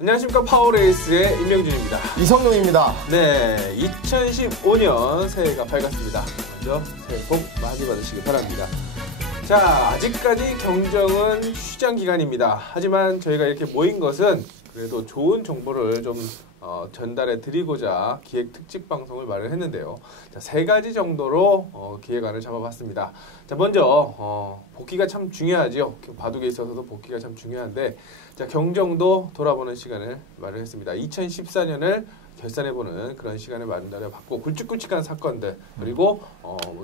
안녕하십니까. 파워레이스의 임명진입니다. 이성용입니다. 네, 2015년 새해가 밝았습니다. 먼저 새해 복 많이 받으시기 바랍니다. 자, 아직까지 경정은 휴장 기간입니다. 하지만 저희가 이렇게 모인 것은 그래도 좋은 정보를 좀 전달해 드리고자 기획 특집 방송을 마련했는데요. 자, 세 가지 정도로 기획안을 잡아봤습니다. 자, 먼저 복귀가 참 중요하죠. 바둑에 있어서도 복귀가 참 중요한데, 자, 경정도 돌아보는 시간을 마련했습니다. 2014년을 결산해보는 그런 시간을 마련해봤고, 굵직굵직한 사건들 그리고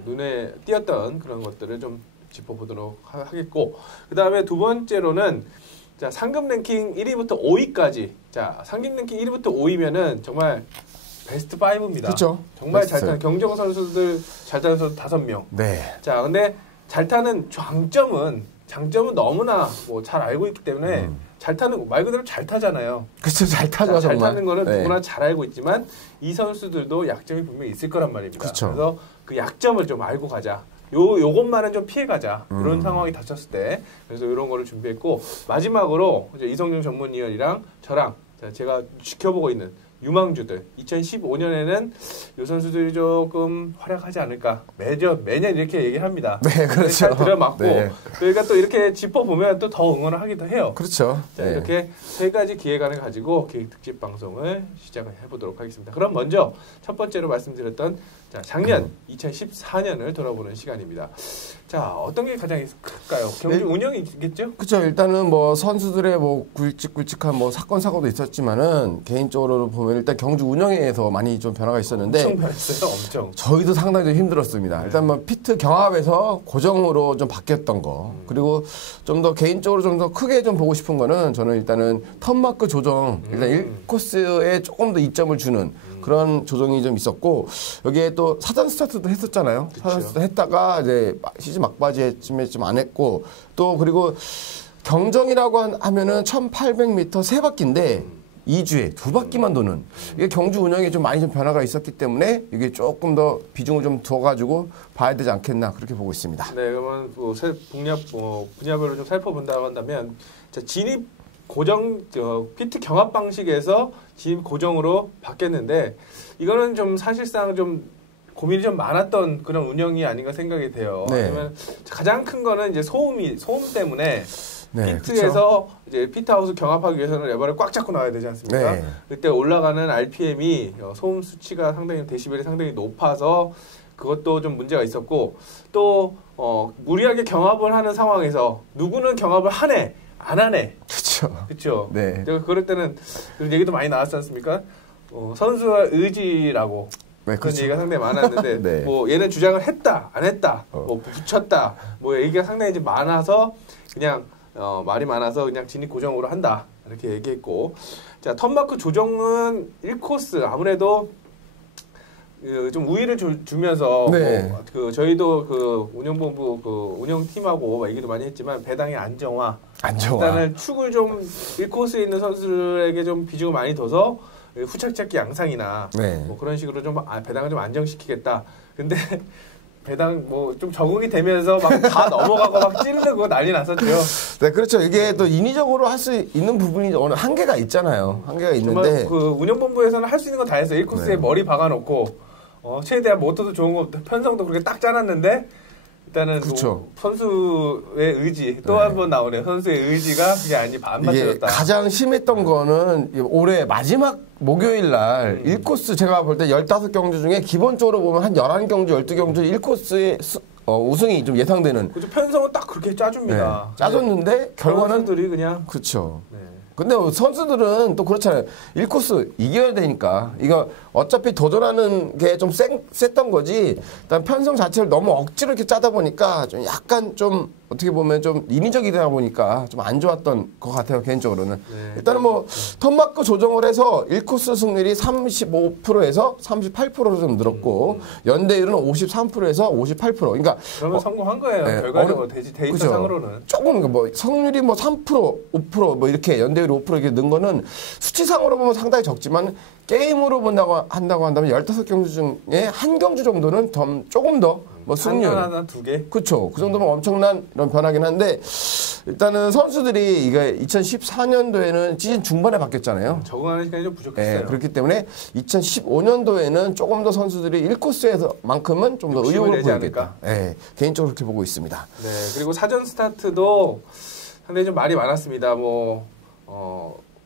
눈에 띄었던 그런 것들을 좀 짚어보도록 하겠고, 그 다음에 두 번째로는 자, 상금 랭킹 1위부터 5위까지. 자, 상금 랭킹 1위부터 5위면은 정말 베스트 5입니다. 그렇죠. 정말 잘 타는 경정 선수들, 잘 타는 선수 5명. 네. 자, 근데 잘 타는 장점은 너무나 뭐 잘 알고 있기 때문에 잘 타는 말 그대로 잘 타잖아요. 그렇죠. 잘 타죠. 잘 정말. 타는 거는 네. 누구나 잘 알고 있지만 이 선수들도 약점이 분명히 있을 거란 말입니다. 그렇죠. 그래서 그 약점을 좀 알고 가자. 요것만은 좀 피해가자. 이런 상황이 닥쳤을 때. 그래서 이런 거를 준비했고, 마지막으로 이제 이성용 전문위원이랑 저랑 제가 지켜보고 있는 유망주들. 2015년에는 이 선수들이 조금 활약하지 않을까. 매년 이렇게 얘기를 합니다. 네, 그렇죠. 잘 들어맞고. 네. 그러니까 또 이렇게 짚어보면 또 더 응원을 하기도 해요. 그렇죠. 자, 네. 이렇게 세 가지 기획안을 가지고 기획 특집 방송을 시작을 해보도록 하겠습니다. 그럼 먼저 첫 번째로 말씀드렸던 자, 작년 2014년을 돌아보는 시간입니다. 자, 어떤 게 가장 클까요? 경기 운영이겠죠? 그렇죠. 일단은 뭐 선수들의 뭐 굵직굵직한 뭐 사건 사고도 있었지만은 개인적으로 보면 일단 경주 운영에서 많이 좀 변화가 있었는데 엄청 변했어요. 엄청. 저희도 상당히 좀 힘들었습니다. 네. 일단 뭐 피트 경합에서 고정으로 좀 바뀌었던 거, 그리고 좀 더 개인적으로 좀 더 크게 좀 보고 싶은 거는 저는 일단은 턴마크 조정, 일단 1코스에 조금 더 이점을 주는 그런 조정이 좀 있었고, 여기에 또 사전 스타트도 했었잖아요. 그쵸. 사전 스타트 했다가 이제 시즌 막바지쯤에 좀 안 했고, 또 그리고 경정이라고 하면은 1800m 세 바퀴인데 2주에 두 바퀴만 도는, 이게 경주 운영에 좀 많이 좀 변화가 있었기 때문에 이게 조금 더 비중을 좀 둬가지고 봐야 되지 않겠나, 그렇게 보고 있습니다. 네, 그러면 뭐 분야별로 좀 살펴본다고 한다면, 자, 진입 고정 피트 경합 방식에서 진입 고정으로 바뀌었는데, 이거는 좀 사실상 좀 고민이 좀 많았던 그런 운영이 아닌가 생각이 돼요. 네. 왜냐면 가장 큰 거는 이제 소음 때문에 네, 피트에서 이제 피트하우스 경합하기 위해서는 레버를 꽉 잡고 나와야 되지 않습니까? 네. 그때 올라가는 RPM이 소음 수치가 상당히 데시벨이 상당히 높아서 그것도 좀 문제가 있었고, 또 무리하게 경합을 하는 상황에서 누구는 경합을 하네 안 하네. 그렇죠. 네. 제가 그럴 때는 그런 얘기도 많이 나왔지 않습니까? 선수의 의지라고. 네, 그런 그렇죠. 얘기가 상당히 많았는데, 네. 뭐 얘는 주장을 했다, 안 했다, 뭐 붙였다, 뭐 얘기가 상당히 이제 많아서 그냥 말이 많아서 그냥 진입 고정으로 한다 이렇게 얘기했고, 자, 턴마크 조정은 1코스 아무래도 좀 우위를 주면서 네. 뭐 저희도 그 운영본부 그 운영팀하고 얘기도 많이 했지만 배당의 안정화. 일단은 축을 좀 1코스에 있는 선수들에게 좀 비중을 많이 둬서 후착잡기 양상이나 네. 뭐 그런 식으로 좀 배당을 좀 안정시키겠다. 근데 배당 뭐 좀 적응이 되면서 막 다 넘어가고 막 찌르고 난리 났었죠. 네, 그렇죠. 이게 또 인위적으로 할 수 있는 부분이 어느 한계가 있잖아요. 한계가 있는데, 그 운영본부에서는 할 수 있는 건 다 했어요. 1코스에 네. 머리 박아놓고 최대한 모터도 좋은 거 편성도 그렇게 딱 짜놨는데, 일단은 그렇죠. 선수의 의지 또 네. 한 번 나오네요. 선수의 의지가 그게 안 이게 맞춰졌다. 가장 심했던 거는 올해 마지막 목요일 날 1코스 제가 볼 때 15경주 중에 기본적으로 보면 한 11경주, 12경주 1코스에 우승이 좀 예상되는. 그죠. 편성은 딱 그렇게 짜줍니다. 네. 짜줬는데 결과는 선수들이 그냥 그렇죠. 네. 근데 선수들은 또 그렇잖아요. 1코스 이겨야 되니까. 이거 어차피 도전하는 게 좀 셌던 거지. 일단 편성 자체를 너무 억지로 이렇게 짜다 보니까 좀 약간 좀 어떻게 보면 좀 인위적이다 보니까 좀 안 좋았던 것 같아요, 개인적으로는. 네. 일단은 뭐 턴마크 조정을 해서 1코스 승률이 35%에서 38%로 좀 늘었고, 연대율은 53%에서 58%. 그러니까 그러면 성공한 거예요. 네, 결과적으로 데이터상으로는. 조금 뭐 성률이 뭐 3%, 5% 뭐 이렇게 연대율이 5% 이렇게 는 거는 수치상으로 보면 상당히 적지만 게임으로 한다고 한다면 15경주 중에 한 경주 정도는 조금 더 뭐 승률 하나 두 개. 그렇죠. 그 정도면 엄청난 이런 변화긴 한데 일단은 선수들이 이게 2014년도에는 시즌 중반에 바뀌었잖아요. 적응하는 시간이 좀 부족했어요. 네, 그렇기 때문에 2015년도에는 조금 더 선수들이 1코스에서만큼은 좀 더 의욕을 보이겠다. 네, 개인적으로 그렇게 보고 있습니다. 네, 그리고 사전 스타트도 상당히 좀 말이 많았습니다.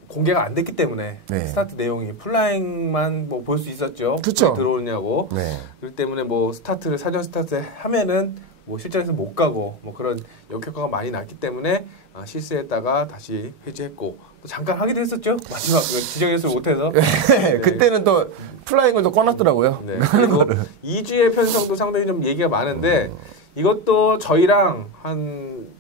공개가 안 됐기 때문에 네. 스타트 내용이 플라잉만 뭐 볼 수 있었죠. 그쵸. 들어오느냐고. 네. 그렇기 때문에 뭐 사전 스타트 하면은 뭐 실전에서 못 가고 뭐 그런 역효과가 많이 났기 때문에 실수했다가 다시 해지했고 또 잠깐 하기도 했었죠. 마지막 지정연습을 못해서. 네. 그때는 또 플라잉을 또 꺼놨더라고요. 네. 그리고 2주의 편성도 상당히 좀 얘기가 많은데 이것도 저희랑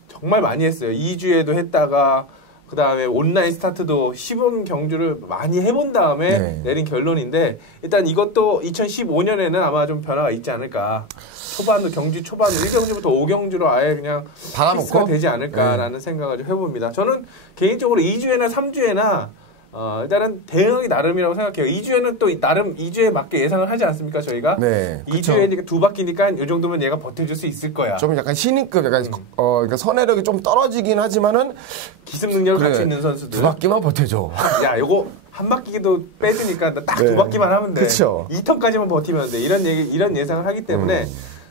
정말 많이 했어요. 2주에도 했다가 그 다음에 온라인 스타트도 시범 경주를 많이 해본 다음에 네. 내린 결론인데 일단 이것도 2015년에는 아마 좀 변화가 있지 않을까. 경주 초반으로 1경주부터 5경주로 아예 그냥 박아놓고 되지 않을까라는 생각을 좀 해봅니다. 저는 개인적으로 2주에나 3주에나 일단은 대응이 나름이라고 생각해요. 2주에는 또 나름 2주에 맞게 예상을 하지 않습니까, 저희가? 네. 2주에 두 바퀴니까 이 정도면 얘가 버텨줄 수 있을 거야. 좀 약간 신인급, 약간 그러니까 선회력이 좀 떨어지긴 하지만은 기습 능력을 같이 있는 선수들. 2바퀴만 버텨줘. 야, 요거 한 바퀴도 빼주니까 딱 2바퀴만 하면 돼. 그쵸. 2턴까지만 버티면 돼. 이런 예상을 하기 때문에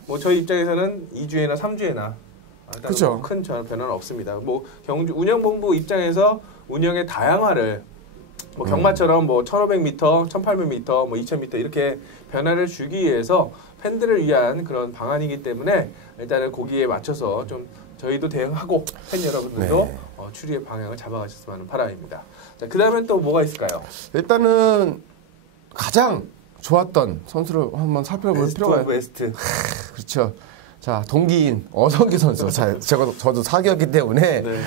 뭐 저희 입장에서는 2주에나 3주에나 뭐 큰 변화는 없습니다. 뭐 경주 운영본부 입장에서 운영의 다양화를 뭐 경마처럼 뭐 1500m, 1800m, 뭐 2000m 이렇게 변화를 주기 위해서 팬들을 위한 그런 방안이기 때문에 일단은 거기에 맞춰서 좀 저희도 대응하고 팬 여러분들도 네. 추리의 방향을 잡아가셨으면 하는 바람입니다. 자, 그 다음엔 또 뭐가 있을까요? 일단은 가장 좋았던 선수를 한번 살펴볼 필요가 있어요. 베스트. 그렇죠. 자, 동기인 어성기 선수. 저도 사기였기 때문에 네.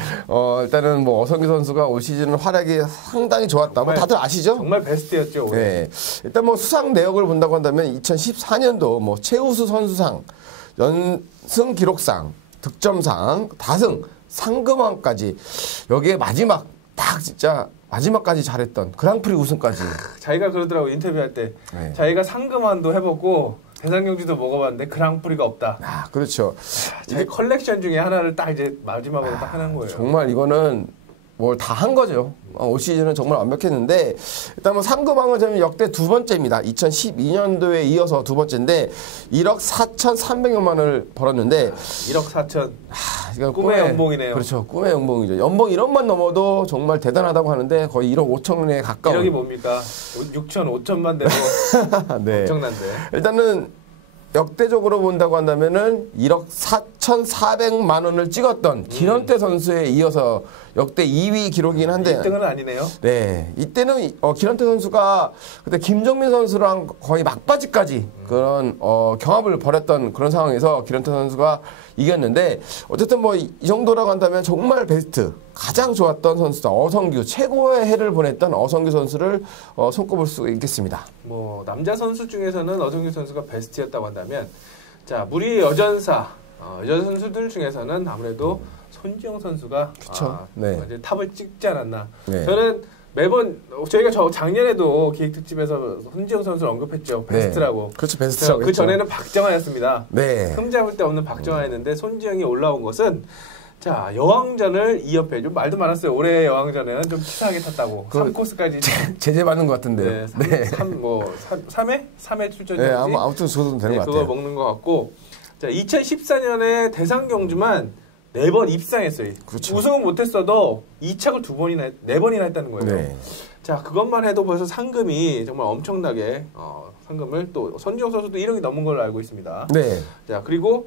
일단은 뭐 어성기 선수가 올 시즌 활약이 상당히 좋았다. 뭐 다들 아시죠? 정말 베스트였죠. 올해. 네. 일단 뭐 수상 내역을 본다고 한다면 2014년도 뭐 최우수 선수상, 연승 기록상, 득점상, 다승, 상금왕까지 여기에 마지막 딱 진짜 마지막까지 잘했던 그랑프리 우승까지. 자기가 그러더라고 인터뷰할 때. 네. 자기가 상금왕도 해보고 대상경주도 먹어봤는데 그랑프리가 없다. 아, 그렇죠. 자기 컬렉션 중에 하나를 딱 이제 마지막으로 딱 하는 거예요. 정말 이거는 뭘 다 한 거죠. 올 시즌은 정말 완벽했는데 일단 뭐 상금왕은 저는 역대 두 번째입니다. 2012년도에 이어서 두 번째인데 1억 4,300여만 원을 벌었는데 1억 4천. 이건 꿈의 연봉이네요. 그렇죠. 꿈의 연봉이죠. 연봉 1억만 넘어도 정말 대단하다고 하는데 거의 1억 5천에 가까운. 1억이 뭡니까? 6천, 5천만 되고 네. 엄청난데. 일단은 역대적으로 본다고 한다면은 1억 4,400만 원을 찍었던 김현태 선수에 이어서 역대 2위 기록이긴 한데 1등은 아니네요. 네, 이때는 김현태 선수가 그때 김정민 선수랑 거의 막바지까지 그런 경합을 벌였던 그런 상황에서 김현태 선수가 이겼는데 어쨌든 뭐 이 정도라고 한다면 정말 베스트 가장 좋았던 선수다. 어성규 최고의 해를 보냈던 어성규 선수를 손꼽을 수 있겠습니다. 뭐 남자 선수 중에서는 어성규 선수가 베스트였다고 한다면 자 무리 여전사 여자 선수들 중에서는 아무래도 손지영 선수가 네. 이제 탑을 찍지 않았나. 네. 저는 매번 저희가 작년에도 기획특집에서 손지영 선수를 언급했죠. 베스트라고. 네. 그렇죠. 베스트라고 그 했죠. 전에는 박정아였습니다. 네. 흠잡을 데 없는 박정아였는데 손지영이 올라온 것은 자 여왕전을 2연패 좀 말도 많았어요. 올해 여왕전에는 좀 치사하게 탔다고 3코스까지 제재 받는 것 같은데요. 네, 3회 출전이었지. 네, 아무튼 줘도 되는 것 같아요. 그거 먹는 것 같고 자 2014년에 대상 경주만 4번 입상했어요. 그렇죠. 우승은 못했어도 2착을 4번이나 했다는 거예요. 네. 자 그것만 해도 벌써 상금이 정말 엄청나게 상금을 또 손지영 선수도 1억이 넘은 걸로 알고 있습니다. 네. 자 그리고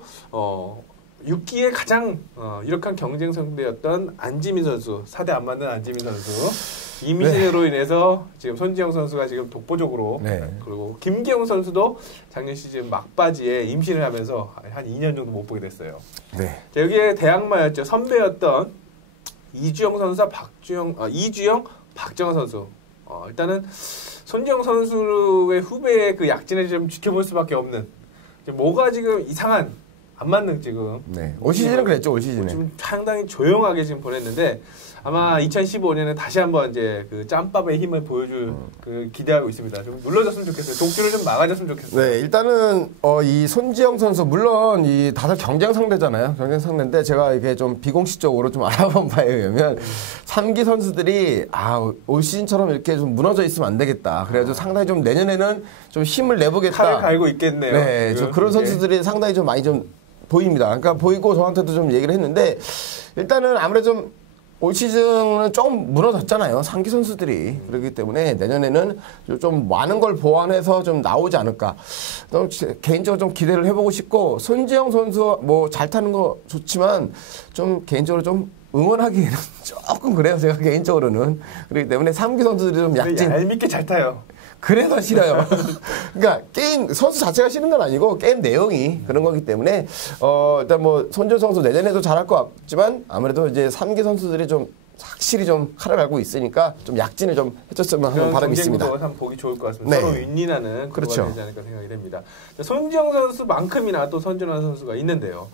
6기에 가장 유력한 경쟁 상대였던 안지민 선수 4대 안 맞는 안지민 선수 임신으로 인해서 지금 손지영 선수가 지금 독보적으로 그리고 김기영 선수도 작년 시즌 막바지에 임신을 하면서 한 2년 정도 못 보게 됐어요. 네. 자, 여기에 대항마였죠. 선배였던 이주영 선수와 이주영, 박정아 선수. 일단은 손지영 선수의 후배의 그 약진을 좀 지켜볼 수밖에 없는 뭐가 지금 이상한 안 맞는 지금. 네. 올 시즌은 그랬죠, 올 시즌에. 지금 상당히 조용하게 지금 보냈는데 아마 2015년에 다시 한번 이제 그 짬밥의 힘을 보여줄 그 기대하고 있습니다. 좀 눌러줬으면 좋겠어요. 독주를 좀 막아줬으면 좋겠어요. 네, 일단은 이 손지영 선수 물론 이 다들 경쟁 상대잖아요. 경쟁 상대인데 제가 이게 좀 비공식적으로 좀 알아본 바에 의하면 3기 선수들이 올 시즌처럼 이렇게 좀 무너져 있으면 안 되겠다. 그래가지고 상당히 좀 내년에는 좀 힘을 내보겠다. 칼을 갈고 있겠네요. 네, 좀 그런 선수들이 상당히 좀 많이 좀 보입니다. 그러니까 보이고 저한테도 좀 얘기를 했는데 일단은 아무래도 좀 올 시즌은 좀 무너졌잖아요. 3기 선수들이. 그렇기 때문에 내년에는 좀 많은 걸 보완해서 좀 나오지 않을까. 개인적으로 좀 기대를 해보고 싶고, 손지영 선수 뭐 잘 타는 거 좋지만 좀 개인적으로 좀 응원하기에는 조금 그래요. 제가 개인적으로는. 그렇기 때문에 3기 선수들이 좀 약진. 얄밉게 잘 타요. 그래서 싫어요. 그러니까 게임 선수 자체가 싫은 건 아니고 게임 내용이 그런 거기 때문에 일단 뭐 손지영 선수 내년에도 잘할 것 같지만 아무래도 이제 3기 선수들이 좀 확실히 좀 칼을 갈고 있으니까 좀 약진을 좀 해줬으면 하는 바람이 있습니다. 참 보기 좋을 것 같습니다. 네. 서로 윈윈하는 그렇죠. 되지 않을까 생각이 됩니다. 손지영 선수만큼이나 또 선준환 선수가 있는데요.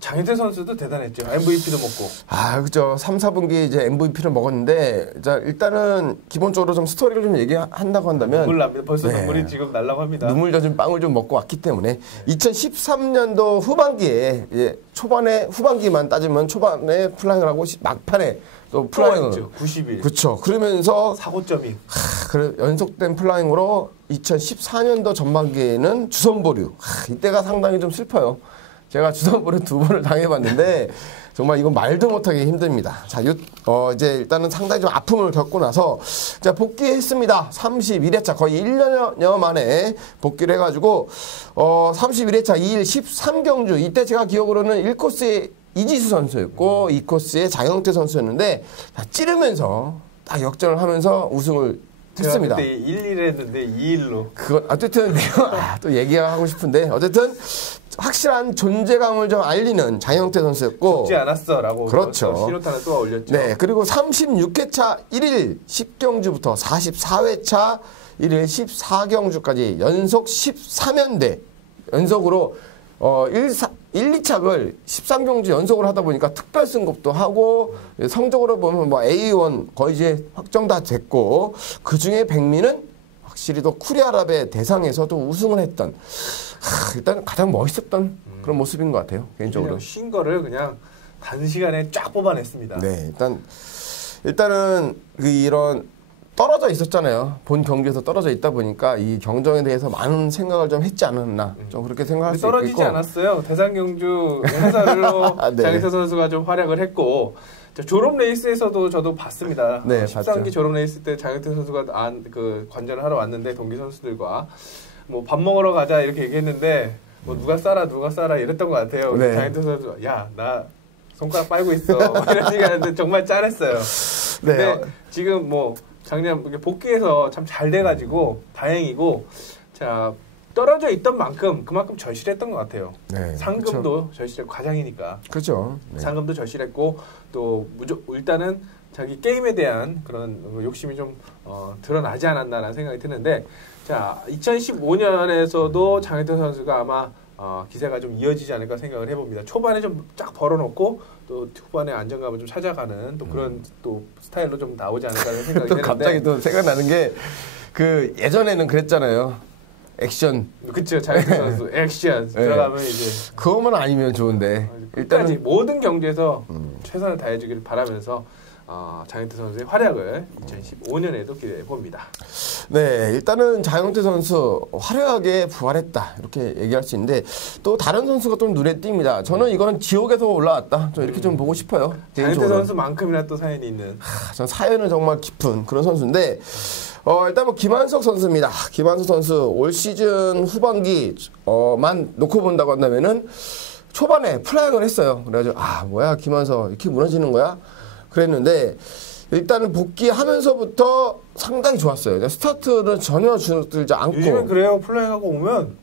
장윤태 선수도 대단했죠. MVP도 먹고. 그죠. 3, 4분기 이제 MVP를 먹었는데, 자, 일단은 기본적으로 좀 스토리를 좀 얘기한다고 한다면. 눈물 납니다. 벌써 눈물이 지금 날라고 합니다. 눈물 젖은 빵을 좀 먹고 왔기 때문에. 2013년도 후반기에, 후반기만 따지면 초반에 플라잉을 하고 막판에 또 플라잉을. 90일. 그렇죠. 그러면서. 사고점이. 그래, 연속된 플라잉으로 2014년도 전반기에는 주선보류. 이때가 상당히 좀 슬퍼요. 제가 주선보를 2번을 당해봤는데 정말 이건 말도 못하기 힘듭니다. 자, 이제 일단은 상당히 좀 아픔을 겪고 나서 자 복귀했습니다. 31회차 거의 1년여 만에 복귀를 해가지고 31회차 2일 13경주 이때 제가 기억으로는 1코스에 이지수 선수였고 2코스에 장영태 선수였는데 자, 찌르면서 딱 역전을 하면서 우승을 했습니다. 그때 1-1 했는데 2-1로. 그건 어쨌든 내가 또 얘기하고 싶은데 어쨌든 확실한 존재감을 좀 알리는 장영태 선수였고 죽지 않았어라고 그렇죠. 신호탄을 또 올렸죠. 네, 그리고 36회차 1일 10경주부터 44회차 1일 14경주까지 연속 13연대 연속으로 1, 2착을 13경주 연속으로 하다 보니까 특별 승급도 하고 성적으로 보면 뭐 A1 거의 이제 확정 다 됐고 그 중에 백미는 확실히 또 쿠리아랍의 대상에서도 우승을 했던 일단 가장 멋있었던 그런 모습인 것 같아요 개인적으로. 쉰 거를 그냥 단시간에 쫙 뽑아냈습니다. 네, 일단은 이런 떨어져 있었잖아요. 본 경기에서 떨어져 있다 보니까 이 경정에 대해서 많은 생각을 좀 했지 않았나 좀 그렇게 생각할 수 있고 떨어지지 않았어요. 대상 경주 해설로 네. 장희태 선수가 좀 활약을 했고 졸업 레이스에서도 저도 봤습니다. 네, 13기 졸업 레이스 때 장희태 선수가 관전을 하러 왔는데 동기 선수들과 뭐 밥 먹으러 가자 이렇게 얘기했는데 뭐 누가 싸라 이랬던 것 같아요. 네. 장희태 선수가 야 나 손가락 빨고 있어 이런 얘기하는데 정말 짠했어요. 근데 네. 지금 뭐 작년 복귀해서 참 잘 돼가지고 다행이고 자 떨어져 있던 만큼 그만큼 절실했던 것 같아요. 네, 상금도 그렇죠. 절실했고 과장이니까 그렇죠. 네. 상금도 절실했고 또 일단은 자기 게임에 대한 그런 욕심이 좀 드러나지 않았나라는 생각이 드는데 자 2015년에서도 장혜태 선수가 아마 기세가 좀 이어지지 않을까 생각을 해봅니다. 초반에 좀 쫙 벌어놓고 또 후반에 안정감을 좀 찾아가는 또 그런 또 스타일로 좀 나오지 않을까 생각이 또 드는데 갑자기 또 생각나는 게 예전에는 그랬잖아요. 액션. 그쵸 장혜태 선수 액션 들어가면 이제 그것만 아니면 좋은데 끝까지 모든 경기에서 최선을 다해주기를 바라면서 장영태 선수의 활약을 2015년에도 기대해 봅니다. 네, 일단은 장영태 선수 화려하게 부활했다 이렇게 얘기할 수 있는데 또 다른 선수가 좀 눈에 띕니다. 저는 이거는 지옥에서 올라왔다. 좀 이렇게 좀 보고 싶어요. 장영태 선수만큼이나 또 사연이 있는. 전 사연은 정말 깊은 그런 선수인데 일단 뭐 김한석 선수입니다. 김한석 선수 올 시즌 후반기만 놓고 본다고 한다면은 초반에 플라잉을 했어요. 그래가지고 뭐야 김한석 이렇게 무너지는 거야? 그랬는데 일단은 복귀하면서부터 상당히 좋았어요. 스타트는 전혀 줄지 않고. 요즘은 그래요. 플라잉하고 오면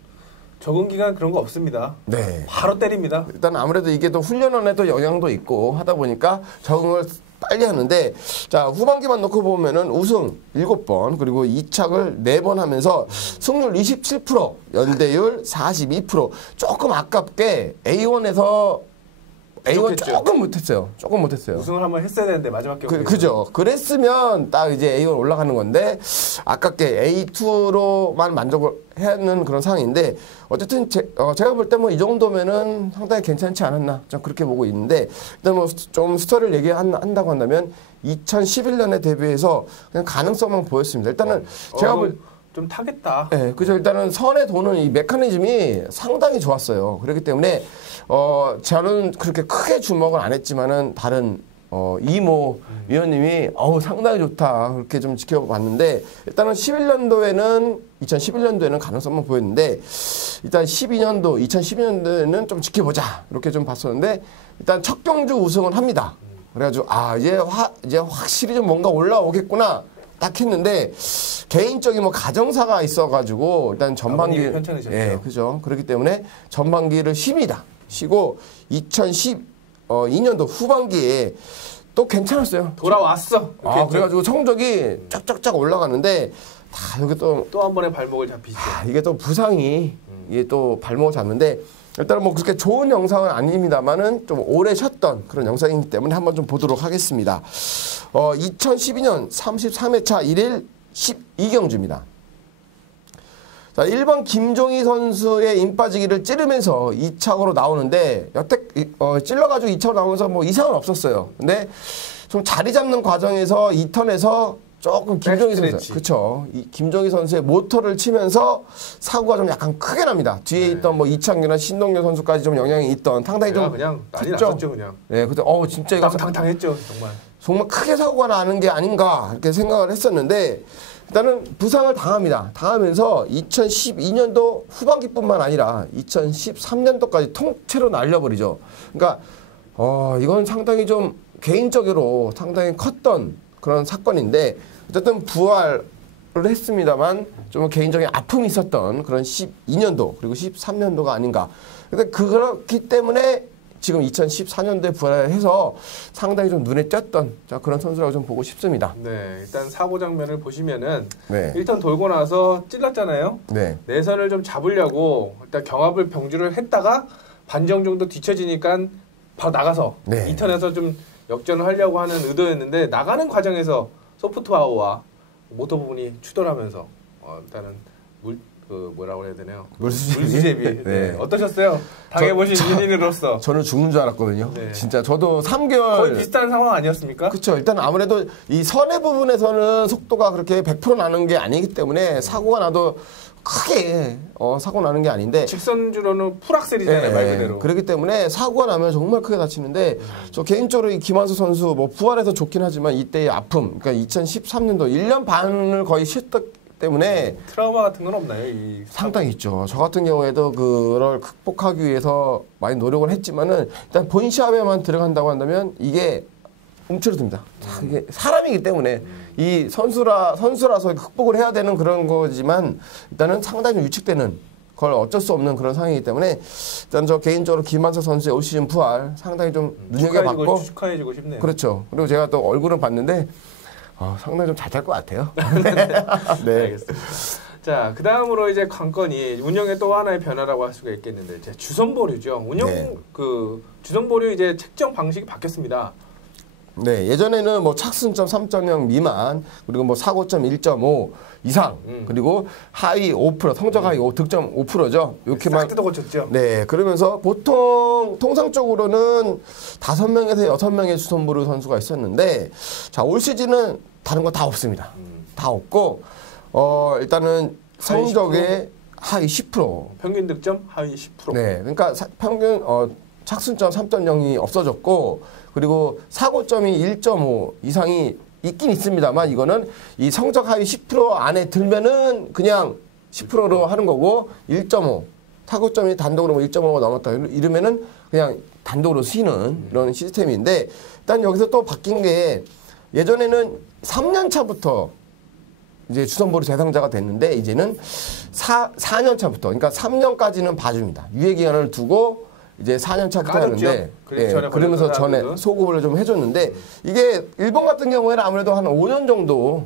적응 기간 그런 거 없습니다. 네. 바로 때립니다. 일단 아무래도 이게 또 훈련원에도 영향도 있고 하다 보니까 적응을 빨리 하는데 자 후반기만 놓고 보면은 우승 7번 그리고 2착을 4번 하면서 승률 27% 연대율 42% 조금 아깝게 A1에서 A1 조금 못했어요. 조금 못했어요. 우승을 한번 했어야 되는데 마지막 경기. 그죠. 그랬으면 딱 이제 A1 올라가는 건데 아깝게 A2로만 만족을 하는 그런 상황인데 어쨌든 제가 볼 때 뭐 이 정도면은 상당히 괜찮지 않았나 좀 그렇게 보고 있는데 일단 뭐 좀 스토리를 얘기한다고 한다면 2011년에 데뷔해서 그냥 가능성만 보였습니다. 일단은 제가 좀 타겠다. 네, 그죠. 일단은 선에 도는 이 메커니즘이 상당히 좋았어요. 그렇기 때문에 저는 그렇게 크게 주목을 안 했지만은 다른 이모 위원님이 상당히 좋다 그렇게 좀 지켜봤는데 일단은 2011년도에는 가능성만 보였는데 일단 2012년도에는 좀 지켜보자 이렇게 좀 봤었는데 일단 첫 경주 우승을 합니다. 그래가지고 이제 확실히 좀 뭔가 올라오겠구나. 딱 했는데 개인적인 뭐 가정사가 있어가지고 일단 전반기 편찮으셨죠. 예, 그죠. 그렇기 때문에 전반기를 쉬고 2012년도 후반기에 또 괜찮았어요. 돌아왔어. 그래가지고 성적이 쫙쫙쫙 올라가는데 여기 또 한 번에 발목을 잡히시죠. 이게 또 부상이 이게 또 발목을 잡는데 일단은 뭐 그렇게 좋은 영상은 아닙니다만은 좀 오래 쉬었던 그런 영상이기 때문에 한번 좀 보도록 하겠습니다. 2012년 33회차 1일 12경주입니다. 자, 1번 김종희 선수의 인빠지기를 찌르면서 2착으로 나오는데 여태 찔러가지고 2착으로 나오면서 뭐 이상은 없었어요. 근데 좀 자리 잡는 과정에서 2턴에서 조금 김종희 선수, 그쵸. 김종희 선수의 모터를 치면서 사고가 좀 약간 크게 납니다. 뒤에 있던 뭐 이창규나 신동엽 선수까지 좀 영향이 있던 상당히 좀 그냥 난리 났었죠, 그냥. 네, 근데 진짜 이거 당당했죠, 정말 크게 사고가 나는 게 아닌가 이렇게 생각을 했었는데 일단은 부상을 당합니다. 당하면서 2012년도 후반기뿐만 아니라 2013년도까지 통째로 날려버리죠. 그러니까 이건 상당히 좀 개인적으로 상당히 컸던 그런 사건인데 어쨌든 부활을 했습니다만 좀 개인적인 아픔이 있었던 그런 12년도 그리고 13년도가 아닌가. 근데 그렇기 때문에 지금 2014년도에 부활을 해서 상당히 좀 눈에 띄었던 그런 선수라고 좀 보고 싶습니다. 네, 일단 사고 장면을 보시면은 네. 1턴 돌고 나서 찔렀잖아요. 네. 내선을 좀 잡으려고 일단 경합을 병주를 했다가 반정 정도 뒤쳐지니까 바로 나가서 네. 2턴에서 좀 역전을 하려고 하는 의도였는데 나가는 과정에서 소프트와우와 모터 부분이 추돌하면서 일단은 뭐라고 해야 되나요? 물수제비. 네. 어떠셨어요? 당해보신 인인으로서. 저는 죽는 줄 알았거든요. 네. 진짜 저도 3개월 거의 비슷한 상황 아니었습니까? 그렇죠. 일단 아무래도 이 선의 부분에서는 속도가 그렇게 100% 나는 게 아니기 때문에 사고가 나도 크게 사고 나는 게 아닌데 직선주로는 풀악셀이잖아요, 말 그대로. 그렇기 때문에 사고가 나면 정말 크게 다치는데 저 개인적으로 이 김한수 선수 뭐 부활해서 좋긴 하지만 이때의 아픔, 그러니까 2013년도 1년 반을 거의 쉬었기 때문에 트라우마 같은 건 없나요? 상당히 있죠. 저 같은 경우에도 그걸 극복하기 위해서 많이 노력을 했지만은 일단 본 시합에만 들어간다고 한다면 이게 움츠러듭니다. 이게 사람이기 때문에 이 선수라서 극복을 해야 되는 그런 거지만 일단은 상당히 위축되는 걸 어쩔 수 없는 그런 상황이기 때문에 일단 저 개인적으로 김한석 선수의 올 시즌 부활 상당히 좀 눈여겨봤고 축하해주고 싶네요. 그렇죠. 그리고 제가 또 얼굴은 봤는데 상당히 좀 잘 탈 것 같아요. 네. 알겠습니다. 자, 그 다음으로 이제 관건이 운영의 또 하나의 변화라고 할 수가 있겠는데, 이제 주선보류죠. 주선보류 이제 책정 방식이 바뀌었습니다. 네, 예전에는 뭐 착승점 3.0 미만, 그리고 뭐 사고점 1.5 이상, 그리고 하위 5%, 성적 하위 5, 득점 5%죠. 이렇게만. 싹 뜯어 고쳤죠. 네, 그러면서 통상적으로는 5명에서 6명의 주선보류 선수가 있었는데, 자, 올 시즌은 다른 거 다 없습니다. 다 없고, 일단은 성적의 하위 10%. 평균 득점 하위 10%. 네, 그러니까 평균, 착승점 3.0이 없어졌고, 그리고 사고점이 1.5 이상이 있긴 있습니다만 이거는 이 성적 하위 10% 안에 들면은 그냥 10%로 하는 거고 1.5 사고점이 단독으로 1.5가 넘었다 이러면은 그냥 단독으로 쉬는 이런 시스템인데 일단 여기서 또 바뀐 게 예전에는 3년 차부터 이제 주선보류 대상자가 됐는데 이제는 4년 차부터 그러니까 3년까지는 봐줍니다. 유예 기간을 두고 이제 4년차 까줬죠. 하는데 그래서 전에 그러면서 걸렸던 전에 사람들도. 소급을 좀 해줬는데 이게 일본 같은 경우에는 아무래도 한 5년 정도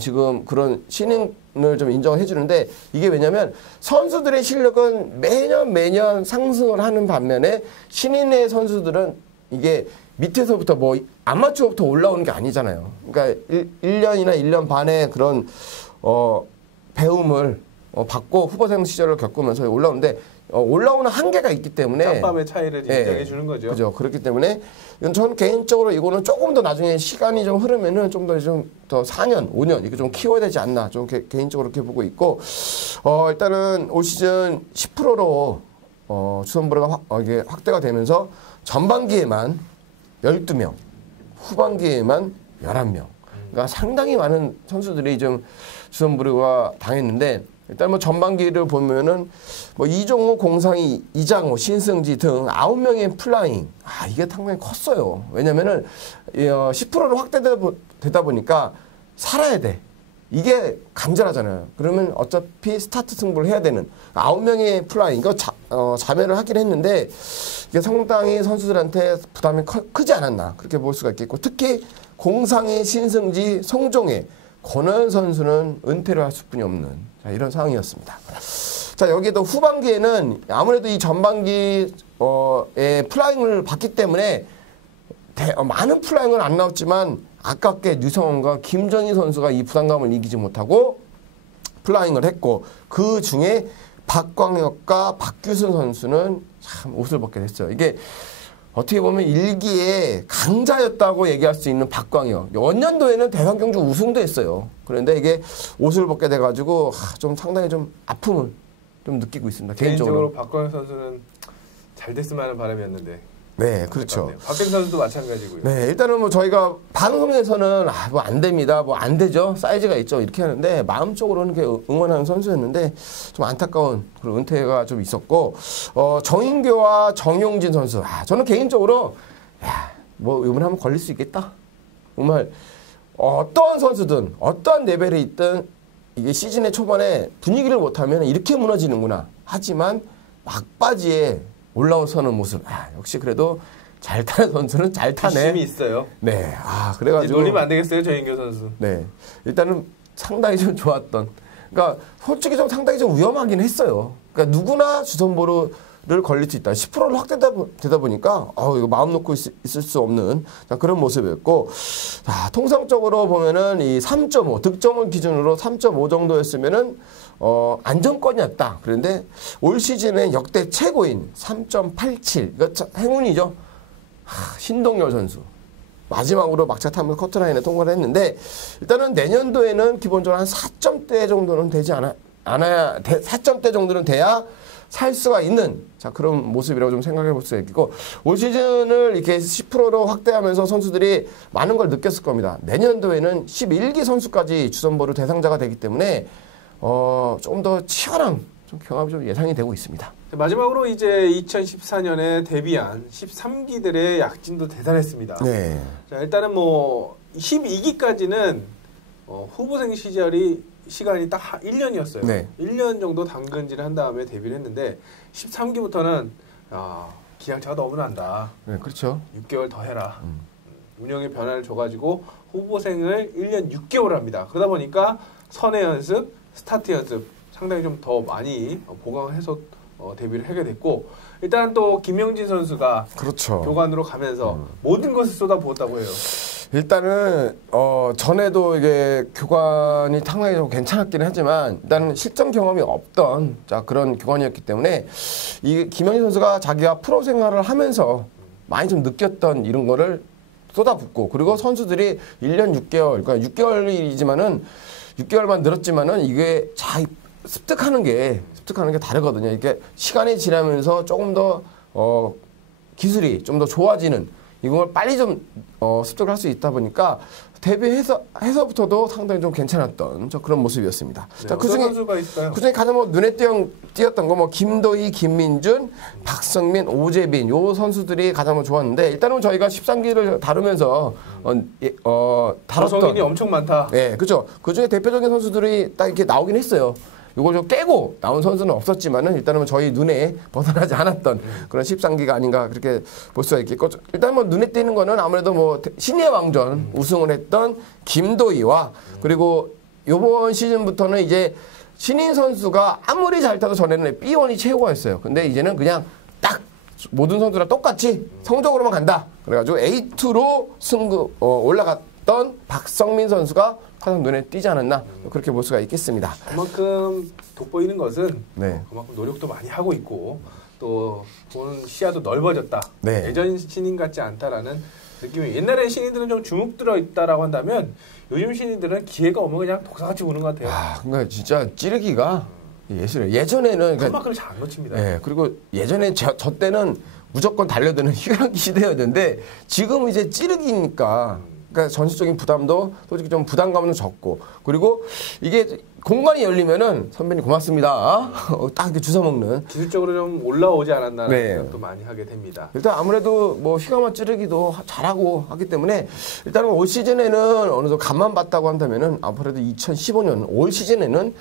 지금 그런 신인을 좀 인정을 해주는데 이게 왜냐면 선수들의 실력은 매년 상승을 하는 반면에 신인의 선수들은 이게 밑에서부터 뭐 아마추어부터 올라오는 게 아니잖아요. 그러니까 1년이나 1년 반의 그런 배움을 받고 후보생 시절을 겪으면서 올라오는데 올라오는 한계가 있기 때문에 짬밥의 차이를 인정해 주는 거죠. 그죠. 그렇기 때문에 저는 개인적으로 이거는 조금 더 나중에 시간이 좀 흐르면은 좀 더 4년, 5년 이렇게 좀 키워야 되지 않나 좀 개인적으로 그렇게 보고 있고 일단은 올 시즌 10%로 주선부가 이게 확대가 되면서 전반기에만 12명, 후반기에만 11명. 그러니까 상당히 많은 선수들이 좀 주선부가 당했는데 일단 뭐 전반기를 보면은 뭐 이종호, 공상희, 이장호, 신승지 등 9명의 플라잉. 이게 상당히 컸어요. 왜냐면은 10%로 확대되다 보니까 살아야 돼. 이게 간절하잖아요. 그러면 어차피 스타트 승부를 해야 되는 9명의 플라잉. 이거 자매를 하긴 했는데 이게 상당히 선수들한테 부담이 크지 않았나. 그렇게 볼 수가 있겠고 특히 공상희, 신승지, 송종혜, 권호연 선수는 은퇴를 할 수뿐이 없는 이런 상황이었습니다. 자, 여기에도 후반기에는 아무래도 이 전반기에 플라잉을 봤기 때문에 많은 플라잉은 안 나왔지만 아깝게 류성원과 김정희 선수가 이 부담감을 이기지 못하고 플라잉을 했고 그 중에 박광혁과 박규순 선수는 참 옷을 벗게 됐어요. 이게 어떻게 보면 일기에 강자였다고 얘기할 수 있는 박광혁. 원년도에는 대한경주 우승도 했어요. 그런데 이게 옷을 벗게 돼가지고 좀 상당히 좀 아픔을 좀 느끼고 있습니다. 개인적으로 박광혁 선수는 잘 됐으면 하는 바람이었는데. 네, 그렇죠. 박광혁 선수도 마찬가지고요. 네, 일단은 뭐 저희가 방송에서는 뭐 안 됩니다, 뭐 안 되죠, 사이즈가 있죠 이렇게 하는데 마음적으로는 이렇게 응원하는 선수였는데 좀 안타까운 그런 은퇴가 좀 있었고 정인교와 정용진 선수, 저는 개인적으로 뭐 이번에 한번 걸릴 수 있겠다. 정말 어떠한 선수든 어떠한 레벨에 있든 이게 시즌의 초반에 분위기를 못하면 이렇게 무너지는구나. 하지만 막바지에 올라서는 모습. 역시 그래도 잘 타는 선수는 잘 타네. 욕심이 있어요. 네. 그래가지고. 놀리면 안 되겠어요, 정인교 선수. 네. 일단은 상당히 좀 좋았던. 그러니까 솔직히 좀 상당히 좀 위험하긴 했어요. 그러니까 누구나 주선보루를 걸릴 수 있다. 10%를 확대되다 보니까 이거 마음 놓고 있을 수 없는 그런 모습이었고, 통상적으로 보면은 이 3.5 득점을 기준으로 3.5 정도였으면은 안정권이었다. 그런데 올 시즌에 역대 최고인 3.87. 이거 행운이죠. 신동열 선수. 마지막으로 막차 타면서 커트라인에 통과를 했는데 일단은 내년도에는 기본적으로 한 4점대 정도는 되지 않아야 4점대 정도는 돼야 살 수가 있는 그런 모습이라고 좀 생각해 볼 수 있고 올 시즌을 이렇게 10%로 확대하면서 선수들이 많은 걸 느꼈을 겁니다. 내년도에는 11기 선수까지 주선보루 대상자가 되기 때문에 좀 더 치열한 경합이 좀 예상이 되고 있습니다. 마지막으로 이제 2014년에 데뷔한 13기들의 약진도 대단했습니다. 네. 자, 일단은 뭐 12기까지는 후보생 시간이 딱 1년이었어요. 네. 1년 정도 당근질을 한 다음에 데뷔를 했는데 13기부터는 기량차가 너무 난다. 네, 그렇죠. 6개월 더 해라. 운영의 변화를 줘가지고 후보생을 1년 6개월 합니다. 그러다 보니까 선의 연습, 스타트 연습 상당히 좀 더 많이 보강해서 데뷔를 하게 됐고 일단 또 김영진 선수가 그렇죠. 교관으로 가면서 모든 것을 쏟아부었다고 해요. 일단은 전에도 이게 교관이 상당히 좀 괜찮았긴 하지만 일단은 실전 경험이 없던 그런 교관이었기 때문에 이 김영진 선수가 자기가 프로 생활을 하면서 많이 좀 느꼈던 이런 거를 쏟아붓고 그리고 선수들이 1년 6개월 그러니까 6개월이지만은 6개월만 늘었지만은 이게 잘 습득하는 게 다르거든요. 이게 시간이 지나면서 조금 더 기술이 좀 더 좋아지는 이걸 빨리 좀 습득을 할 수 있다 보니까 데뷔해서부터도 상당히 좀 괜찮았던 그런 모습이었습니다. 네, 자, 어떤 선수가 있을까요? 그중에 가장 눈에 띄었던 거 김도희, 김민준, 박성민, 오재빈 요 선수들이 가장 좋았는데 일단은 저희가 13기를 다루면서 다뤘던 성인이 엄청 많다. 네, 그렇죠. 그중에 대표적인 선수들이 딱 이렇게 나오긴 했어요. 이걸 좀 깨고 나온 선수는 없었지만은 일단은 저희 눈에 벗어나지 않았던 그런 13기가 아닌가 그렇게 볼 수가 있겠고 일단 뭐 눈에 띄는 거는 아무래도 뭐 신예 왕전 우승을 했던 김도희와 그리고 요번 시즌부터는 이제 신인 선수가 아무리 잘 타도 전에는 B1이 최고였어요. 근데 이제는 그냥 딱 모든 선수랑 똑같이 성적으로만 간다. 그래가지고 A2로 승급 올라갔던 박성민 선수가 가장 눈에 띄지 않았나 그렇게 볼 수가 있겠습니다. 그만큼 돋보이는 것은 네. 그만큼 노력도 많이 하고 있고 또 보는 시야도 넓어졌다. 네. 예전 신인 같지 않다라는 느낌이 옛날에 신인들은 좀 주눅 들어 있다라고 한다면 요즘 신인들은 기회가 오면 그냥 독사같이 보는 것 같아요. 아, 그러니까 진짜 찌르기가 예술이에요. 예전에는 한 마크를 잘 안 놓칩니다. 예, 그리고 예전에 저 때는 무조건 달려드는 희귀 시대였는데 지금 이제 찌르기니까 그러니까 전술적인 부담도 솔직히 좀 부담감은 적고 그리고 이게 공간이 열리면은 선배님 고맙습니다. 딱 이렇게 주워 먹는. 기술적으로 좀 올라오지 않았나라는 네. 생각도 많이 하게 됩니다. 일단 아무래도 뭐 휘감아 찌르기도 잘하고 하기 때문에 일단은 올 시즌에는 어느 정도 간만 봤다고 한다면은 앞으로도 2015년 올 시즌에는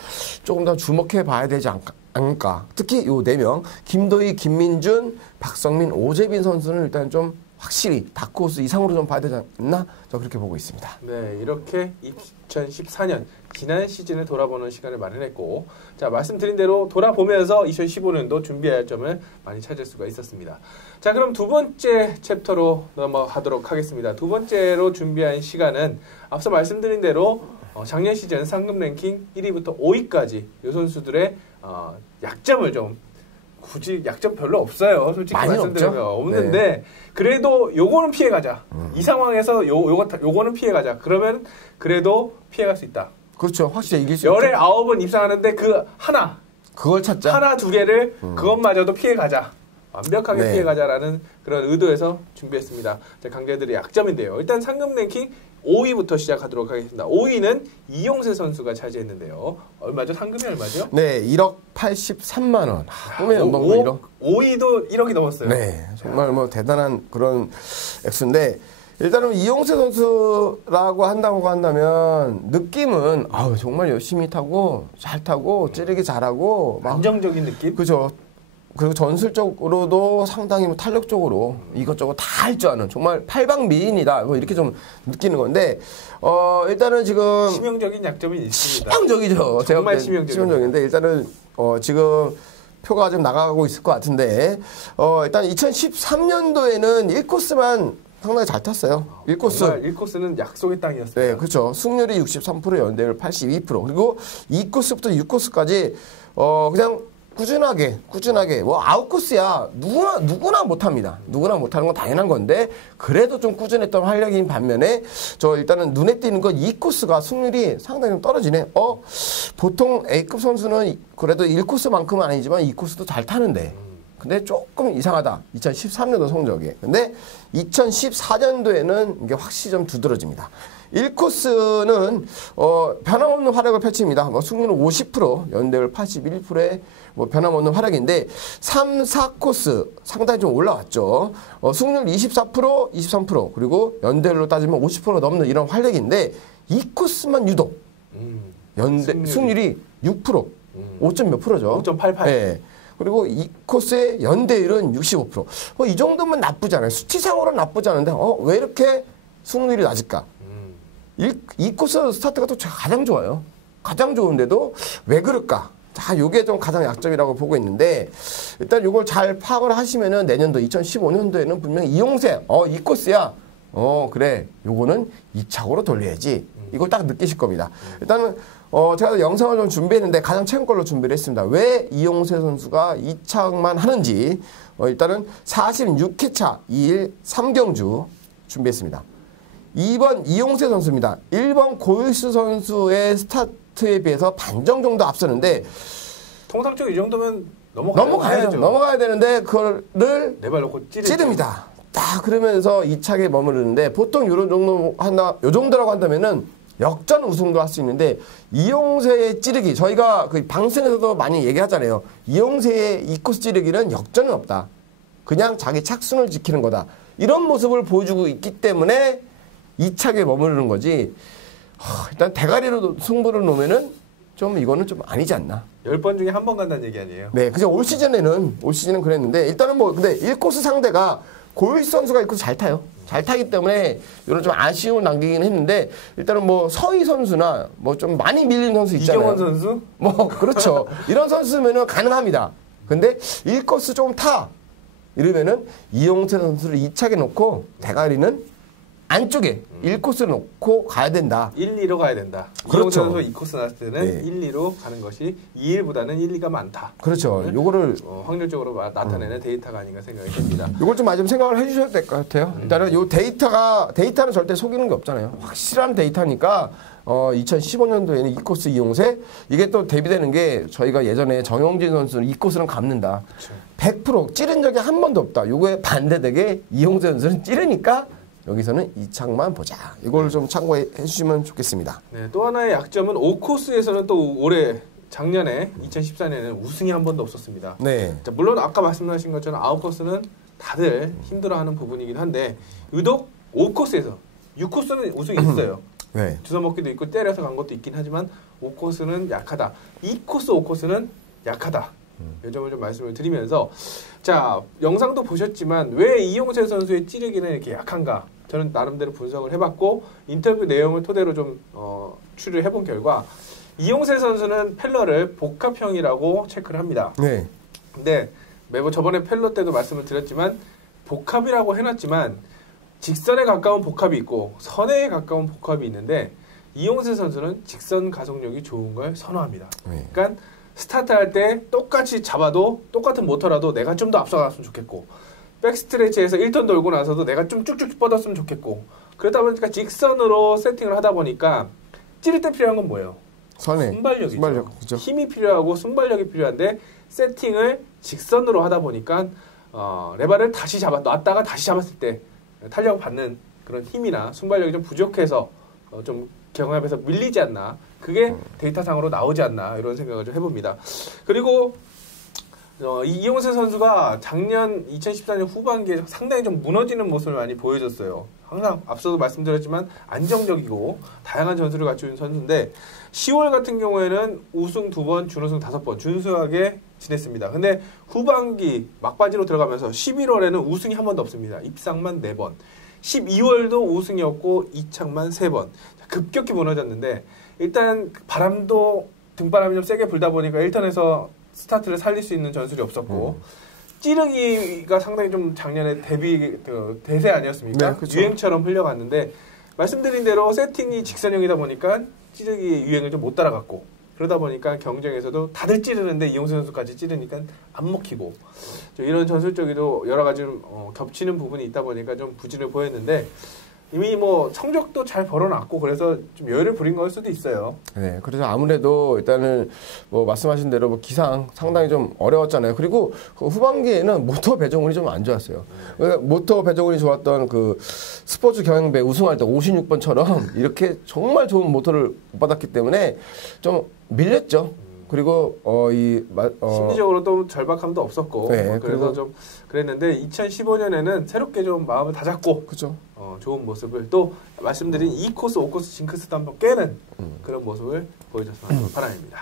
조금 더 주목해 봐야 되지 않을까. 특히 요 4명 김도희, 김민준, 박성민, 오재빈 선수는 일단 좀 확실히 다크호스 이상으로 좀 봐야 되지 않나? 저 그렇게 보고 있습니다. 네, 이렇게 2014년 지난 시즌을 돌아보는 시간을 마련했고 자 말씀드린 대로 돌아보면서 2015년도 준비해야 할 점을 많이 찾을 수가 있었습니다. 자 그럼 두 번째 챕터로 넘어가도록 하겠습니다. 두 번째로 준비한 시간은 앞서 말씀드린 대로 작년 시즌 상금 랭킹 1위부터 5위까지 이 선수들의 약점을 좀 굳이 약점 별로 없어요. 솔직히 많이 말씀드리면 없죠? 없는데 네. 그래도 요거는 피해가자. 이 상황에서 요거는 피해가자. 그러면 그래도 피해갈 수 있다. 그렇죠. 확실히 이길 수 있죠. 열에 9번 입상하는데 그 하나, 그걸 찾자. 하나 두 개를 그것마저도 피해가자. 완벽하게 네. 피해가자라는 그런 의도에서 준비했습니다. 강자들의 약점인데요. 일단 상금 랭킹 5위부터 시작하도록 하겠습니다. 5위는 이용세 선수가 차지했는데요. 얼마죠? 상금이 얼마죠? 네, 1억 83만 원. 꿈의 연봉 1억. 5위도 1억이 넘었어요. 네, 정말 뭐 대단한 그런 액수인데 일단은 이용세 선수라고 한다면 느낌은 아우 정말 열심히 타고 잘 타고 찌르기 잘하고 막 안정적인 느낌? 그죠. 그리고 전술적으로도 상당히 뭐 탄력적으로 이것저것 다 할 줄 아는 정말 팔방미인이다. 뭐 이렇게 좀 느끼는 건데 일단은 지금 치명적인 약점이 있습니다. 치명적이죠. 정말 제가 치명적인데 일단은 지금 표가 좀 나가고 있을 것 같은데 일단 2013년도에는 1코스만 상당히 잘 탔어요. 1코스. 정말 1코스는 약속의 땅이었어요. 네, 그렇죠. 승률이 63%, 연대율 82%. 그리고 2코스부터 6코스까지 그냥 꾸준하게 뭐 아웃코스야 누구나 못합니다. 누구나 못하는 건 당연한 건데 그래도 좀 꾸준했던 활약인 반면에 저 일단은 눈에 띄는 건 2코스가 승률이 상당히 좀 떨어지네. 보통 A급 선수는 그래도 1코스만큼은 아니지만 2코스도 잘 타는데 근데 조금 이상하다. 2013년도 성적이. 근데 2014년도에는 이게 확실히 좀 두드러집니다. 1코스는 변함없는 활약을 펼칩니다. 뭐 승률은 50%, 연대율 81%의 뭐 변함없는 활약인데 3, 4코스 상당히 좀 올라왔죠. 승률 24%, 23% 그리고 연대율로 따지면 50% 넘는 이런 활약인데 2코스만 유독 승률이 6%, 5점 몇 프로죠? 5.88. 네. 그리고 이 코스의 연대율은 65%. 이 정도면 나쁘지 않아요. 수치상으로는 나쁘지 않은데 왜 이렇게 승률이 낮을까? 이 코스 스타트가 또 가장 좋아요. 가장 좋은데도 왜 그럴까? 자, 요게 좀 가장 약점이라고 보고 있는데 일단 요걸 잘 파악을 하시면은 내년도 2015년도에는 분명히 이용세 이 코스야. 그래. 요거는 2착으로 돌려야지. 이걸 딱 느끼실 겁니다. 일단은 제가 영상을 좀 준비했는데 가장 최근 걸로 준비를 했습니다. 왜 이용세 선수가 2착만 하는지 일단은 46회차 2일 3경주 준비했습니다. 2번 이용세 선수입니다. 1번 고일수 선수의 스타트에 비해서 반정 정도 앞서는데 통상적으로 이 정도면 넘어가야죠. 넘어가야 되는데 그거를 내발 놓고 찌릅니다. 딱 그러면서 2착에 머무르는데 보통 이런 정도 요 정도라고 한다면은 역전 우승도 할 수 있는데 이용세의 찌르기 저희가 그 방송에서도 많이 얘기하잖아요. 이용세의 2코스 찌르기는 역전은 없다. 그냥 자기 착순을 지키는 거다. 이런 모습을 보여주고 있기 때문에 2착에 머무르는 거지. 일단 대가리로 승부를 놓으면은 좀 이거는 좀 아니지 않나. 10번 중에 한 번 간다는 얘기 아니에요? 네, 그죠. 올 시즌은 그랬는데 일단은 뭐 근데 1코스 상대가 고유희 선수가 1코스 잘 타요. 잘 타기 때문에 이런 좀 아쉬움을 남기긴 했는데 일단은 뭐 서희 선수나 뭐 좀 많이 밀린 선수 있잖아요. 이경원 선수? 뭐 그렇죠. 이런 선수면은 가능합니다. 근데 1코스 좀 타. 이러면은 이용세 선수를 2차게 놓고 대가리는 안쪽에 1코스를 놓고 가야 된다. 1, 2로 가야 된다. 그렇죠. 이용세 선수 2코스 나왔을 때는 네. 1, 2로 가는 것이 2, 1보다는 1, 2가 많다. 그렇죠. 요거를 확률적으로 나타내는 데이터가 아닌가 생각이 듭니다. 이걸 좀 많이 좀 생각을 해주셔야 될 것 같아요. 일단은 요 데이터는 절대 속이는 게 없잖아요. 확실한 데이터니까 2015년도에는 2코스 이용세 이게 또 대비되는 게 저희가 예전에 정용진 선수는 2코스는 갚는다. 그렇죠. 100% 찌른 적이 한 번도 없다. 요거에 반대되게 이용세 선수는 찌르니까 여기서는 2창만 보자. 이걸 좀 참고해 주시면 좋겠습니다. 네, 또 하나의 약점은 5코스에서는 또 작년에 2014년에는 우승이 한 번도 없었습니다. 네. 자, 물론 아까 말씀하신 것처럼 9코스는 다들 힘들어하는 부분이긴 한데 유독 5코스에서 6코스는 우승이 있어요. 네. 주워먹기도 있고 때려서 간 것도 있긴 하지만 5코스는 약하다. 2코스, 5코스는 약하다. 이 점을 좀 말씀을 드리면서 자 영상도 보셨지만 왜 이용세 선수의 찌르기는 이렇게 약한가 저는 나름대로 분석을 해봤고 인터뷰 내용을 토대로 좀 추리를 해본 결과 이용세 선수는 펠러를 복합형이라고 체크를 합니다. 네. 근데 매번 저번에 펠러 때도 말씀을 드렸지만 복합이라고 해놨지만 직선에 가까운 복합이 있고 선에 가까운 복합이 있는데 이용세 선수는 직선 가속력이 좋은 걸 선호합니다. 네. 그러니까 스타트할 때 똑같이 잡아도 똑같은 모터라도 내가 좀 더 앞서갔으면 좋겠고 백스트레치에서 1턴 돌고 나서도 내가 좀 쭉쭉 뻗었으면 좋겠고 그러다 보니까 직선으로 세팅을 하다 보니까 찌를 때 필요한 건 뭐예요? 선에 순발력이죠. 순발력, 그렇죠. 힘이 필요하고 순발력이 필요한데 세팅을 직선으로 하다 보니까 레바를 다시 놨다가 다시 잡았을 때 탄력을 받는 그런 힘이나 순발력이 좀 부족해서 좀 경합에서 밀리지 않나 그게 데이터상으로 나오지 않나 이런 생각을 좀 해봅니다. 그리고 이용세 선수가 작년 2014년 후반기에 상당히 좀 무너지는 모습을 많이 보여줬어요. 항상 앞서도 말씀드렸지만 안정적이고 다양한 전술을 갖춘 선수인데 10월 같은 경우에는 우승 2번, 준우승 5번 준수하게 지냈습니다. 근데 후반기 막바지로 들어가면서 11월에는 우승이 한 번도 없습니다. 입상만 4번. 12월도 우승이었고 2창만 3번. 급격히 무너졌는데 일단 등바람이 좀 세게 불다 보니까 1턴에서 스타트를 살릴 수 있는 전술이 없었고 찌르기가 상당히 좀 작년에 대세 아니었습니까? 네, 그렇죠. 유행처럼 흘려갔는데 말씀드린 대로 세팅이 직선형이다 보니까 찌르기 유행을 좀 못 따라갔고 그러다 보니까 경쟁에서도 다들 찌르는데 이용세 선수까지 찌르니까 안 먹히고 이런 전술적이도 여러 가지 겹치는 부분이 있다 보니까 좀 부진을 보였는데 이미 뭐 성적도 잘 벌어놨고 그래서 좀 여유를 부린 걸 수도 있어요. 네, 그래서 아무래도 일단은 뭐 말씀하신 대로 뭐 기상 상당히 좀 어려웠잖아요. 그리고 그 후반기에는 모터 배정운이 좀 안 좋았어요. 모터 배정운이 좋았던 그 스포츠 경영배 우승할 때 56번처럼 이렇게 정말 좋은 모터를 못 받았기 때문에 좀 밀렸죠. 그리고 심리적으로 또 절박함도 없었고 네, 그래서 좀 그랬는데 2015년에는 새롭게 좀 마음을 다잡고 그렇죠. 좋은 모습을 또 말씀드린 2코스, 5코스 징크스도 한번 깨는 그런 모습을 보여줬으면 하는 바람입니다.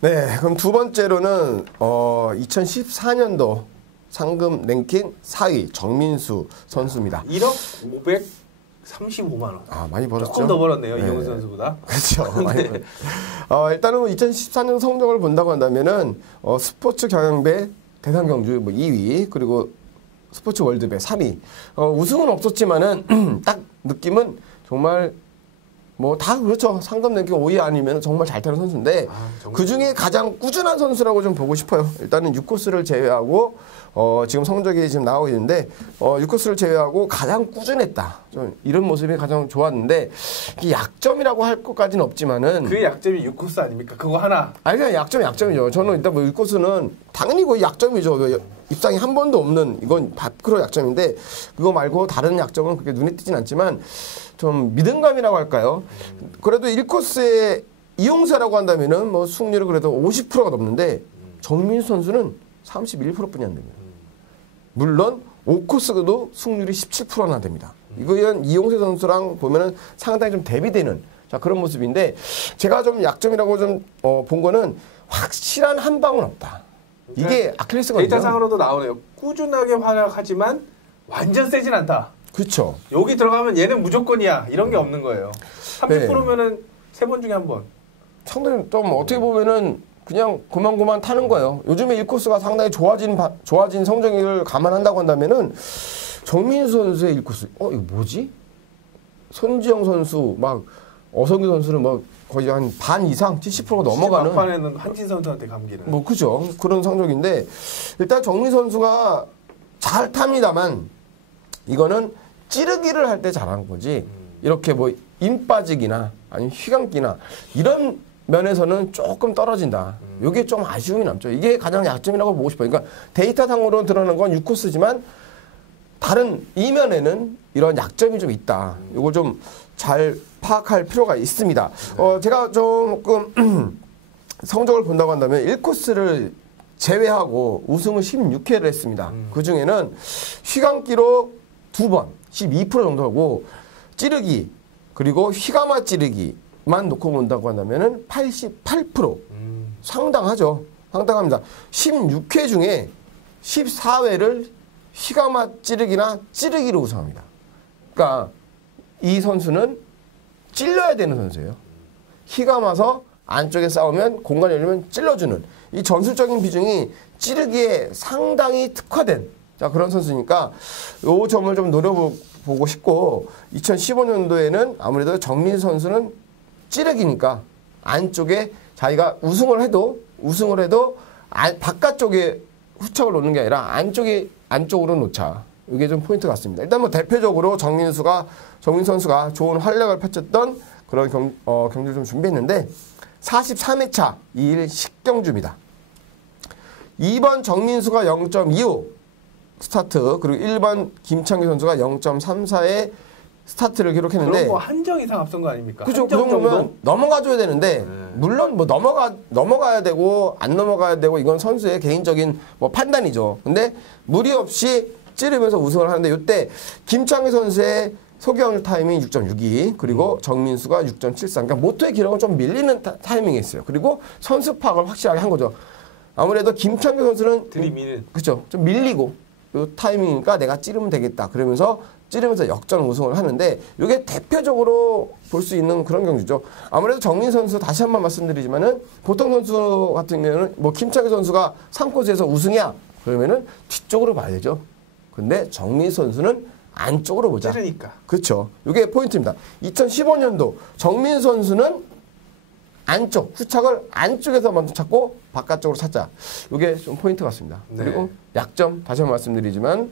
네, 그럼 두 번째로는 2014년도 상금 랭킹 4위 정민수 선수입니다. 1억 535만 원. 아, 많이 벌었죠. 조금 더 벌었네요. 네. 이용수 선수보다. 그렇죠. 많이 일단은 2014년 성적을 본다고 한다면은 스포츠 경영배 대상 경주 2위 그리고 스포츠 월드배 3위. 우승은 없었지만은 딱 느낌은 정말 뭐 다 그렇죠. 상금 랭킹 5위 아니면 정말 잘 타는 선수인데 그 중에 가장 꾸준한 선수라고 좀 보고 싶어요. 일단은 6코스를 제외하고 지금 성적이 지금 나오고 있는데 6코스를 제외하고 가장 꾸준했다. 좀 이런 모습이 가장 좋았는데 이게 약점이라고 할 것까지는 없지만은 그 약점이 6코스 아닙니까? 그거 하나. 아니 그냥 약점이죠. 저는 일단 뭐 6코스는 당연히 거의 약점이죠. 입상이 한 번도 없는 이건 100% 약점인데 그거 말고 다른 약점은 그렇게 눈에 띄진 않지만 좀 믿음감이라고 할까요? 그래도 1코스에 이용세라고 한다면은 뭐 승률이 그래도 50%가 넘는데 정민수 선수는 31%뿐이 안 됩니다. 물론 5코스도 승률이 17%나 됩니다. 이거는 이용세 선수랑 보면은 상당히 좀 대비되는 자, 그런 모습인데 제가 좀 약점이라고 좀 본 거는 확실한 한 방은 없다. 이게 아킬레스건이죠. 데이터상으로도 나오네요. 꾸준하게 활약하지만 완전 세진 않다. 그렇죠. 여기 들어가면 얘는 무조건이야. 이런 게 없는 거예요. 30%면은 3번 중에 한 번. 상당히 좀 어떻게 보면은 그냥 고만고만 타는 거예요. 요즘에 1코스가 상당히 좋아진 성적을 감안한다고 한다면은 정민수 선수의 1코스, 이거 뭐지? 손지영 선수, 막 어성규 선수는 막 거의 한 반 이상, 70%가 넘어가는. 막판에는 한진 선수한테 감기는. 뭐 그죠. 그런 성적인데 일단 정민수 선수가 잘 탑니다만 이거는 찌르기를 할 때 잘한 거지. 이렇게 뭐 인 빠지기나 아니면 휘감기나 이런 면에서는 조금 떨어진다. 이게 좀 아쉬움이 남죠. 이게 가장 약점이라고 보고 싶어요. 그러니까 데이터상으로 드러나는 건 6코스지만 다른 이면에는 이런 약점이 좀 있다. 이걸 좀 잘 파악할 필요가 있습니다. 제가 조금 성적을 본다고 한다면 1코스를 제외하고 우승을 16회를 했습니다. 그중에는 휘감기로 2번, 12% 정도 하고 찌르기 그리고 휘감아 찌르기만 놓고 본다고 한다면 88%. 상당하죠. 상당합니다. 16회 중에 14회를 휘감아 찌르기나 찌르기로 우승합니다. 그러니까 이 선수는 찔러야 되는 선수예요. 휘감아서 안쪽에 싸우면 공간이 열리면 찔러주는 이 전술적인 비중이 찌르기에 상당히 특화된 그런 선수니까 이 점을 좀 노려보고 싶고 2015년도에는 아무래도 정민수 선수는 찌르기니까 안쪽에 자기가 우승을 해도 바깥쪽에 후척을 놓는 게 아니라 안쪽으로 놓자. 이게 좀 포인트 같습니다. 일단 뭐 대표적으로 정민수 선수가 좋은 활약을 펼쳤던 그런 경기를 좀 준비했는데 43회차 2일 10경주입니다. 2번 정민수가 0.25 스타트 그리고 1번 김창규 선수가 0.34의 스타트를 기록했는데 그럼 뭐 한정 이상 앞선 거 아닙니까? 그죠. 그 정도면 넘어가줘야 되는데 물론 뭐 넘어가야 되고 안 넘어가야 되고 이건 선수의 개인적인 뭐 판단이죠. 근데 무리 없이 찌르면서 우승을 하는데 이때 김창규 선수의 소개확률 타이밍 6.62 그리고 정민수가 6.73 그러니까 모토의 기록은 좀 밀리는 타이밍이 있어요. 그리고 선수 파악을 확실하게 한 거죠. 아무래도 김창규 선수는 들이미는 그렇죠. 좀 밀리고 이 타이밍이니까 내가 찌르면 되겠다. 그러면서 찌르면서 역전 우승을 하는데 이게 대표적으로 볼 수 있는 그런 경주죠. 아무래도 정민 선수 다시 한번 말씀드리지만은 보통 선수 같은 경우는 뭐 김창규 선수가 3코스에서 우승이야. 그러면은 뒤쪽으로 봐야 되죠. 근데 정민 선수는 안쪽으로 보자. 찌르니까. 그렇죠. 이게 포인트입니다. 2015년도 정민 선수는 안쪽, 후착을 안쪽에서 먼저 찾고 바깥쪽으로 찾자. 이게 좀 포인트 같습니다. 네. 그리고 약점 다시 한번 말씀드리지만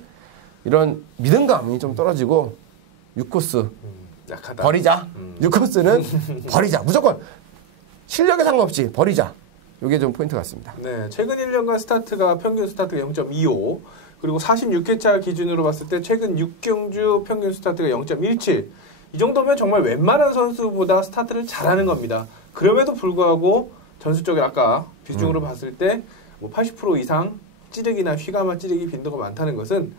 이런 믿음감이 좀 떨어지고 6코스 약하다. 버리자. 6코스는 버리자. 무조건 실력에 상관없이 버리자. 이게 좀 포인트 같습니다. 네, 최근 1년간 스타트가 평균 스타트가 0.25 그리고 46회차 기준으로 봤을 때 최근 6경주 평균 스타트가 0.17 이 정도면 정말 웬만한 선수보다 스타트를 잘하는 겁니다. 그럼에도 불구하고 전술적인 아까 비중으로 봤을 때 뭐 80% 이상 찌르기나 휘감아 찌르기 빈도가 많다는 것은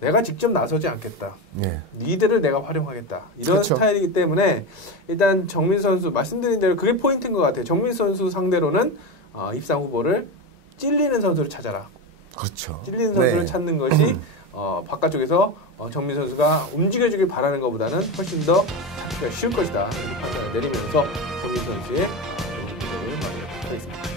내가 직접 나서지 않겠다. 예. 니들을 내가 활용하겠다. 이런 그렇죠. 스타일이기 때문에 일단 정민수 선수 말씀드린 대로 그게 포인트인 것 같아요. 정민수 선수 상대로는 입상 후보를 찔리는 선수를 찾아라. 그렇죠. 찔리는 선수를 네. 찾는 것이 바깥쪽에서 정민 선수가 움직여주길 바라는 것보다는 훨씬 더 찾기가 쉬울 것이다. 이렇게 판단을 내리면서 정민 선수의 경기를 마무리하도록 하겠습니다.